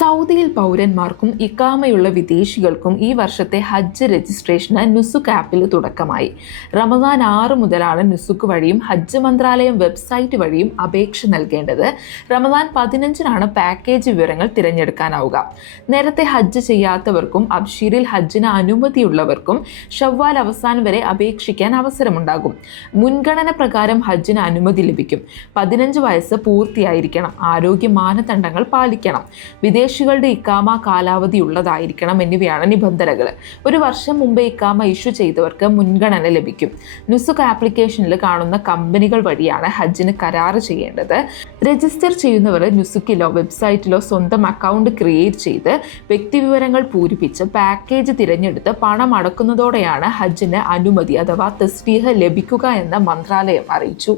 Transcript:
സൗദിയിൽ പൗരന്മാർക്കും ഇഖാമയുള്ള വിദേശികൾക്കും ഈ വർഷത്തെ ഹജ്ജ് രജിസ്ട്രേഷന് നുസുക്ക് ആപ്പിൽ തുടക്കമായി. റമദാൻ 6 മുതലാണ് നുസുക്ക് വഴിയും ഹജ്ജ് മന്ത്രാലയം വെബ്സൈറ്റ് വഴിയും അപേക്ഷ നൽകേണ്ടത്. റമദാൻ 15-നാണ് പാക്കേജ് വിവരങ്ങൾ തിരഞ്ഞെടുക്കാനാവുക. നേരത്തെ ഹജ്ജ് ചെയ്യാത്തവർക്കും അബ്ഷീറിൽ ഹജ്ജിന് അനുമതിയുള്ളവർക്കും ഷവ്വാൽ അവസാനം വരെ അപേക്ഷിക്കാൻ അവസരമുണ്ടാകും. മുൻഗണന പ്രകാരം ഹജ്ജിന് അനുമതി ലഭിക്കും. 15 വയസ്സ് പൂർത്തിയായിരിക്കണം. ആരോഗ്യ മാനദണ്ഡങ്ങൾ പാലിക്കണം. വിദേശികളുടെ ഇഖാമ കാലാവധി ഉള്ളതായിരിക്കണം എന്നിവയാണ് നിബന്ധനകൾ. 1 വർഷം മുമ്പ് ഇഖാമ ഇഷ്യൂ ചെയ്തവർക്ക് മുൻഗണന ലഭിക്കും. നുസുക്ക് ആപ്ലിക്കേഷനിൽ കാണുന്ന കമ്പനികൾ വഴിയാണ് ഹജ്ജിന് കരാർ ചെയ്യേണ്ടത്. രജിസ്റ്റർ ചെയ്യുന്നവർ നുസുക്കിലോ വെബ്സൈറ്റിലോ സ്വന്തം അക്കൗണ്ട് ക്രിയേറ്റ് ചെയ്ത് വ്യക്തിവിവരങ്ങൾ പൂരിപ്പിച്ച് പാക്കേജ് തിരഞ്ഞെടുത്ത് പണം അടക്കുന്നതോടെയാണ് ഹജ്ജിന് അനുമതി അഥവാ തസ്രീഹ് ലഭിക്കുക എന്ന് മന്ത്രാലയം അറിയിച്ചു.